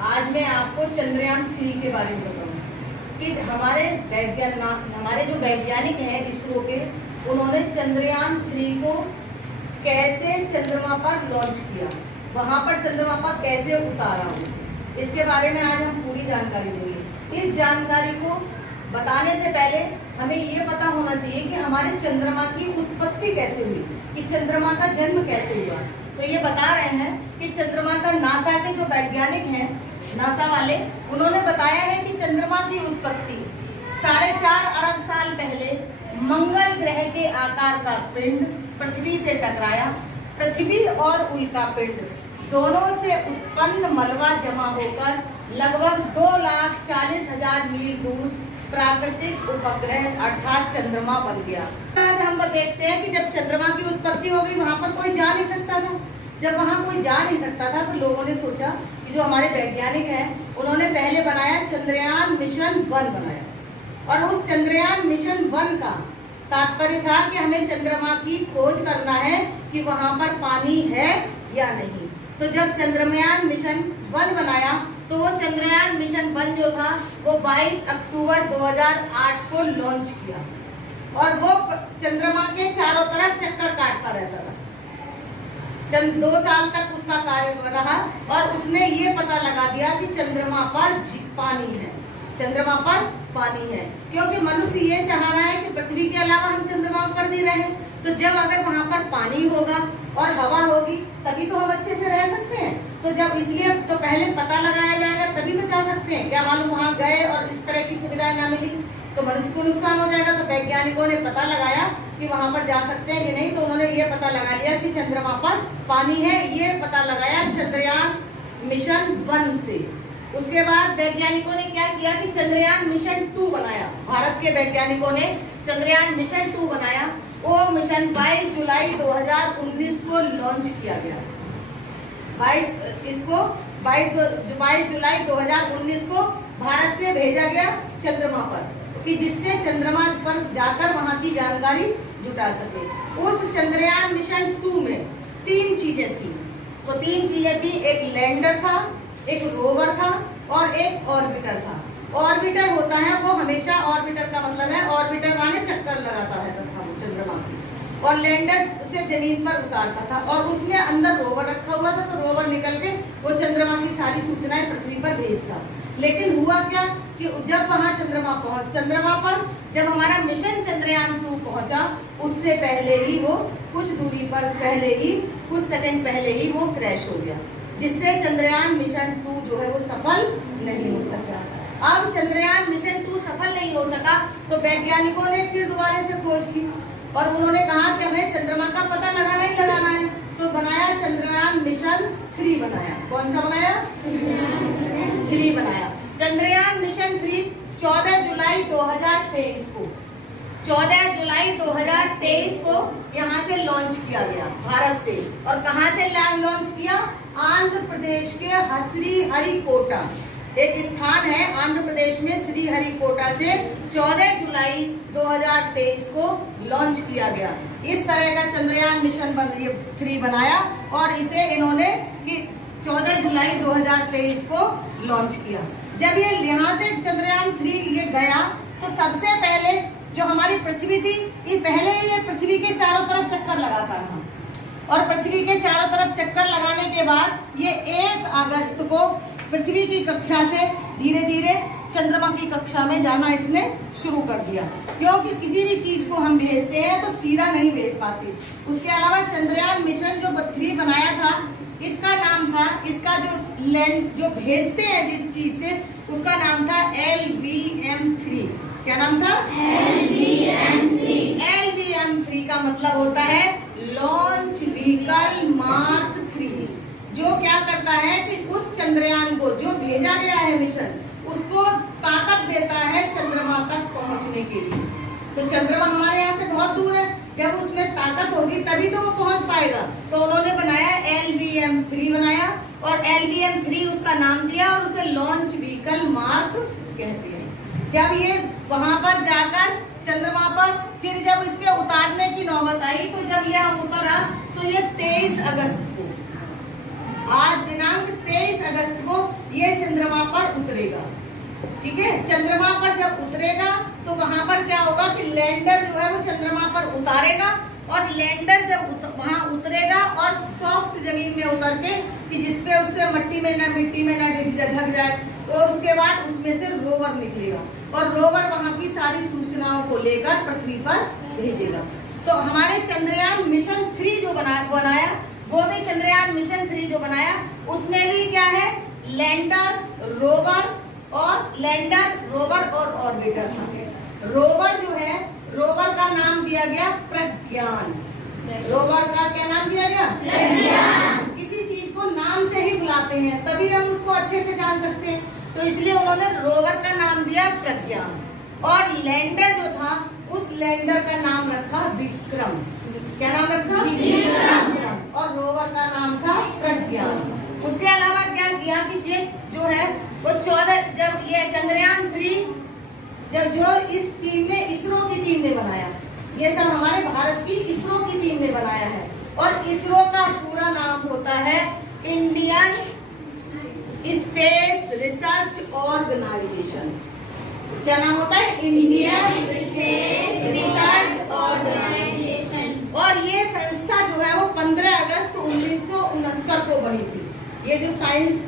आज मैं आपको चंद्रयान 3 के बारे में बताऊंगी कि हमारे जो वैज्ञानिक हैं इसरो के, उन्होंने चंद्रयान 3 को कैसे चंद्रमा पर लॉन्च किया, वहां पर चंद्रमा पर कैसे उतारा उसे, इसके बारे में आज हम पूरी जानकारी देंगे। इस जानकारी को बताने से पहले हमें ये पता होना चाहिए कि हमारे चंद्रमा की उत्पत्ति कैसे हुई, कि चंद्रमा का जन्म कैसे हुआ। तो ये बता रहे हैं कि चंद्रमा का नासा के जो वैज्ञानिक हैं, नासा वाले, उन्होंने बताया है कि चंद्रमा की उत्पत्ति 4.5 अरब साल पहले मंगल ग्रह के आकार का पिंड पृथ्वी से टकराया। पृथ्वी और उल्का पिंड दोनों से उत्पन्न मलबा जमा होकर लगभग 2,40,000 मील दूर प्राकृतिक उपग्रह अर्थात चंद्रमा बन गया। आज हम देखते हैं कि जब चंद्रमा की उत्पत्ति हो गई, वहां पर कोई जा नहीं सकता था। जब वहां कोई जा नहीं सकता था तो लोगों ने सोचा कि जो हमारे वैज्ञानिक हैं, उन्होंने पहले बनाया चंद्रयान मिशन 1 बनाया, और उस चंद्रयान मिशन 1 का तात्पर्य था कि हमें चंद्रमा की खोज करना है कि वहां पर पानी है या नहीं। तो जब चंद्रयान मिशन 1 बनाया तो वो चंद्रयान मिशन 1 जो था वो 22 अक्टूबर 2008 को लॉन्च किया, और वो चंद्रमा के चारों तरफ चक्कर काटता रहता था। 2 साल तक उसका कार्य रहा, और उसने ये पता लगा दिया कि चंद्रमा पर पानी है, चंद्रमा पर पानी है, क्योंकि मनुष्य ये चाह रहा है कि पृथ्वी के अलावा हम चंद्रमा पर भी रहें। तो जब अगर वहां पर पानी होगा और हवा होगी तभी तो हम अच्छे से रह सकते हैं। तो जब इसलिए तो पहले पता लगाया जाएगा तभी तो जा सकते हैं। क्या मालूम वहां गए और इस तरह की सुविधाएं ना मिली तो मनुष्य को नुकसान हो जाएगा। तो वैज्ञानिकों ने पता लगाया कि वहां पर जा सकते हैं कि नहीं, तो उन्होंने ये पता लगा लिया कि चंद्रमा पर पानी है। ये पता लगाया चंद्रयान मिशन 1 से। उसके बाद वैज्ञानिकों ने क्या किया कि चंद्रयान मिशन 2 बनाया। भारत के वैज्ञानिकों ने चंद्रयान मिशन 2 बनाया। वो मिशन 22 जुलाई 2019 को लॉन्च किया गया। 22 जुलाई 2019 को भारत से भेजा गया चंद्रमा पर, कि जिससे चंद्रमा पर जाकर वहां की जानकारी जुटा सके। उस चंद्रयान मिशन 2 में 3 चीजें थी। तो 3 चीजें थी, एक लैंडर था, एक रोवर था और एक ऑर्बिटर था। ऑर्बिटर होता है वो हमेशा, ऑर्बिटर का मतलब है ऑर्बिटर माने चक्कर लगाता रहता था चंद्रमा की, और लैंडर उसे जमीन पर उतारता था, और उसमें अंदर रोवर रखा हुआ था। तो रोवर निकल के वो चंद्रमा की सारी सूचनाएं पृथ्वी पर भेजता। लेकिन हुआ क्या कि जब वहां चंद्रमा पर जब हमारा मिशन चंद्रयान 2 पहुंचा, उससे पहले ही वो कुछ दूरी पर कुछ सेकंड पहले ही वो क्रैश हो गया, जिससे चंद्रयान मिशन 2 जो है वो सफल नहीं हो सका। अब चंद्रयान मिशन 2 सफल नहीं हो सका तो वैज्ञानिकों ने फिर दोबारा से खोज की, और उन्होंने कहा कि हमें चंद्रमा का पता लगाना ही लगाना है। तो बनाया चंद्रयान मिशन 3 बनाया। कौन सा बनाया? 3 बनाया। चंद्रयान मिशन 3 14 जुलाई 2023 को 14 जुलाई 2023 को यहाँ से लॉन्च किया गया भारत से। और कहाँ से लॉन्च किया? आंध्र प्रदेश के श्रीहरिकोटा, एक स्थान है आंध्र प्रदेश में, श्रीहरिकोटा से 14 जुलाई 2023 को लॉन्च किया गया। इस तरह का चंद्रयान मिशन 3 बनाया, और इसे इन्होंने 14 जुलाई 2023 को लॉन्च किया। जब ये यहाँ से चंद्रयान 3 ये गया तो सबसे पहले जो हमारी पृथ्वी थी, पहले ये पृथ्वी के चारों तरफ चक्कर लगाता रहा, और पृथ्वी के चारों तरफ चक्कर लगाने के बाद ये 1 अगस्त को पृथ्वी की कक्षा से धीरे धीरे चंद्रमा की कक्षा में जाना इसने शुरू कर दिया। क्योंकि किसी भी चीज को हम भेजते हैं तो सीधा नहीं भेज पाते। उसके अलावा चंद्रयान मिशन जो 3 बनाया था, इसका नाम था, इसका जो भेजते हैं जिस चीज से, उसका नाम था LVM-3। क्या नाम था? LVM-3। LVM-3 का मतलब होता है लॉन्च व्हीकल मार्क 3, जो क्या करता है कि उस चंद्रयान को जो भेजा गया है मिशन, उसको ताकत देता है चंद्रमा तक पहुंचने के लिए। तो चंद्रमा हमारे यहाँ से बहुत दूर है, जब उसमें ताकत होगी तभी तो वो पहुंच पाएगा। तो उन्होंने बनाया LVM-3 बनाया, और LVM-3 उसका नाम दिया, और उसे लॉन्च व्हीकल मार्क कहते हैं। जब ये वहां पर जाकर चंद्रमा पर फिर जब इसके उतारने की नौबत आई, तो जब यह उतरा तो ये 23 अगस्त को, आज दिनांक 23 अगस्त को ये चंद्रमा पर उतरेगा। ठीक है, चंद्रमा पर जब उतरेगा तो वहां पर क्या होगा कि लैंडर जो है वो चंद्रमा पर उतारेगा, और लैंडर जब वहां उतरेगा और सॉफ्ट जमीन में उतर के कि जिसपे उससे मिट्टी में ना ढक जाए, तो उसके बाद उसमें से रोवर निकलेगा और रोवर वहां की सारी सूचनाओं को लेकर पृथ्वी पर भेजेगा। तो हमारे चंद्रयान मिशन 3 जो बनाया वो भी चंद्रयान मिशन 3 जो बनाया उसमें भी क्या है, लैंडर, रोवर और ऑर्बिटर था। रोवर जो है, रोवर का नाम दिया गया प्रज्ञान। रोवर का क्या नाम दिया गया? प्रज्ञान। किसी चीज को नाम से ही बुलाते हैं तभी हम उसको अच्छे से जान सकते हैं, तो इसलिए उन्होंने रोवर का नाम दिया प्रज्ञान। और लैंडर जो था उस लैंडर का नाम रखा विक्रम। क्या नाम रखा? विक्रम। और रोवर का नाम था प्रज्ञान। उसके अलावा क्या किया कि ये जो है वो 14 जब ये चंद्रयान 3 जो इस टीम ने, इसरो की टीम ने बनाया, ये सब हमारे भारत की इसरो की टीम ने बनाया है। और इसरो का पूरा नाम होता है इंडियन स्पेस रिसर्च ऑर्गेनाइजेशन। क्या नाम होता है? Indian space research organisation. और ये संस्था जो है वो 15 अगस्त 1969 को बनी थी। ये जो साइंस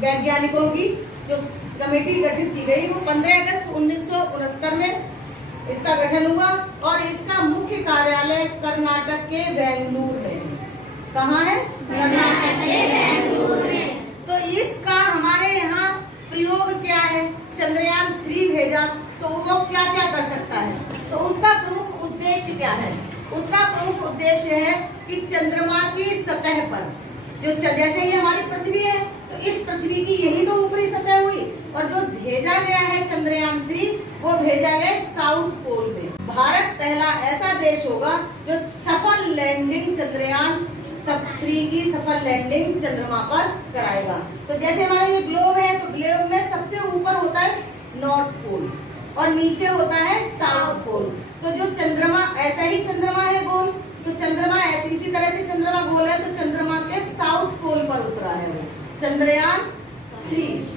वैज्ञानिकों की जो कमेटी गठित की गई वो 15 अगस्त 1969 में इसका गठन हुआ, और इसका मुख्य कार्यालय कर्नाटक के बेंगलुरु में। कहाँ है? कर्नाटक के बेंगलुरु में। तो इसका हमारे यहाँ प्रयोग क्या है? चंद्रयान 3 भेजा तो वो क्या क्या कर सकता है, तो उसका प्रमुख उद्देश्य क्या है? उसका प्रमुख उद्देश्य है कि चंद्रमा की सतह पर जो जैसे ये हमारी पृथ्वी है तो इस पृथ्वी की यही तो ऊपरी सतह हुई, और जो भेजा गया है चंद्रयान 3 वो भेजा गया साउथ पोल में। भारत पहला ऐसा देश होगा जो सफल लैंडिंग चंद्रयान 3 की सफल लैंडिंग चंद्रमा पर कराएगा। तो जैसे हमारा ये ग्लोब है तो ग्लोब में सबसे ऊपर होता है नॉर्थ पोल और नीचे होता है साउथ पोल। तो जो चंद्रमा, ऐसा ही चंद्रमा है गोल, तो चंद्रमा ऐसे इसी तरह से चंद्रमा गोल है, तो चंद्रमा के साउथ पोल पर उतरा है वो चंद्रयान 3।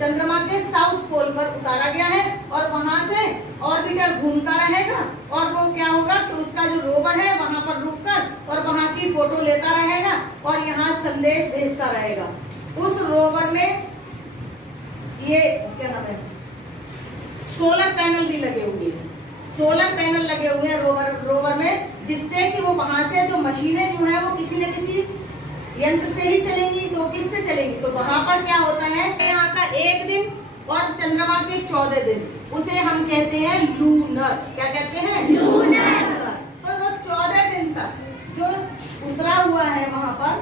चंद्रमा के साउथ पोल पर उतारा गया है, और वहां से ऑर्बिटर घूमता रहेगा, और वो क्या होगा कि उसका जो रोवर है वहां पर रुककर और वहां की फोटो लेता रहेगा और यहाँ संदेश भेजता रहेगा। उस रोवर में ये क्या नाम है, सोलर पैनल भी लगे हुए हैं। सोलर पैनल लगे हुए हैं रोवर में, जिससे कि वो वहां से जो मशीनें जो है वो किसी न किसी यंत्र से ही चलेंगी। तो किससे चलेंगी? तो वहां पर क्या होता है, यहाँ का 1 दिन और चंद्रमा के 14 दिन, उसे हम कहते हैं लूनर। क्या कहते हैं? लूनर। तो वो 14 दिन तक जो उतरा हुआ है वहां पर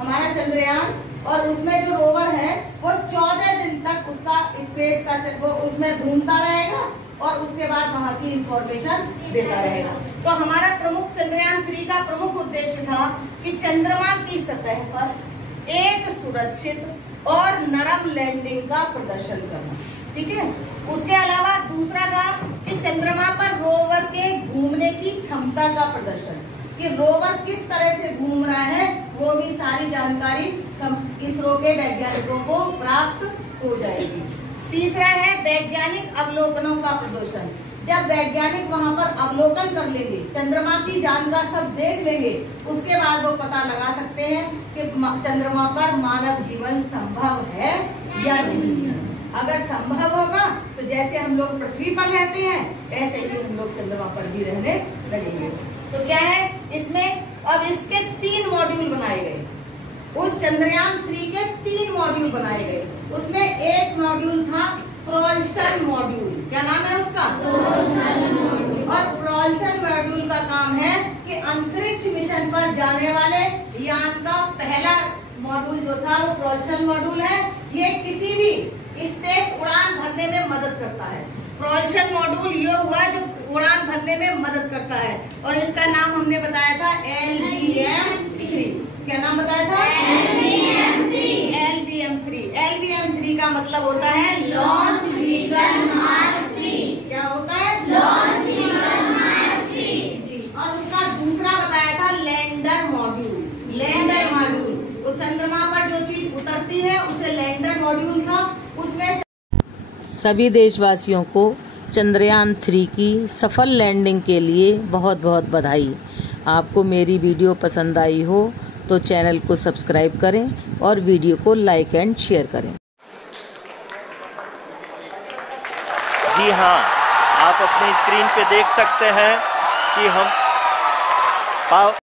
हमारा चंद्रयान, और उसमें जो रोवर है वो 14 दिन तक उसका स्पेस का वो उसमें घूमता रहेगा और उसके बाद वहां की इंफॉर्मेशन देता रहेगा। तो हमारा प्रमुख चंद्रयान 3 का प्रमुख उद्देश्य था कि चंद्रमा की सतह पर एक सुरक्षित और नरम लैंडिंग का प्रदर्शन करना। ठीक है, उसके अलावा दूसरा था कि चंद्रमा पर रोवर के घूमने की क्षमता का प्रदर्शन, कि रोवर किस तरह से घूम रहा है वो भी सारी जानकारी इसरो के वैज्ञानिकों को प्राप्त हो जाएगी। तीसरा है वैज्ञानिक अवलोकनों का प्रदर्शन। जब वैज्ञानिक वहां पर अवलोकन कर लेंगे, चंद्रमा की जानकारी सब देख लेंगे, उसके बाद वो पता लगा सकते हैं कि चंद्रमा पर मानव जीवन संभव है या नहीं है। अगर संभव होगा तो जैसे हम लोग पृथ्वी पर रहते हैं ऐसे ही हम लोग चंद्रमा पर भी रहने लगेंगे। तो क्या है इसमें, अब इसके 3 मॉड्यूल बनाए गए। उस चंद्रयान 3 के 3 मॉड्यूल बनाए गए। उसमें एक मॉड्यूल था प्रोपल्शन मॉड्यूल। क्या नाम है उसका? Propulsion module. और प्रोपल्शन मॉड्यूल का काम है कि अंतरिक्ष मिशन पर जाने वाले यान का पहला मॉड्यूल जो था वो प्रोपल्शन मॉड्यूल है। ये किसी भी स्पेस उड़ान भरने में मदद करता है। प्रोपल्शन मॉड्यूल ये हुआ जो उड़ान भरने में मदद करता है, और इसका नाम हमने बताया था LBM-3। क्या नाम बताया था? LBM-3। LBM-3 का मतलब होता है लॉन्च व्हीकल मार्क 3। क्या होता है? लॉन्च व्हीकल मार्क 3 जी। और उसका दूसरा बताया था लैंडर मॉड्यूल। लैंडर मॉड्यूल वो चंद्रमा पर जो चीज उतर टेक्नोलॉजी है, उसे लैंडर मॉड्यूल था, उसमें सभी देशवासियों को चंद्रयान 3 की सफल लैंडिंग के लिए बहुत बहुत बधाई। आपको मेरी वीडियो पसंद आई हो तो चैनल को सब्सक्राइब करें और वीडियो को लाइक एंड शेयर करें। जी हाँ, आप अपनी स्क्रीन पे देख सकते हैं कि हम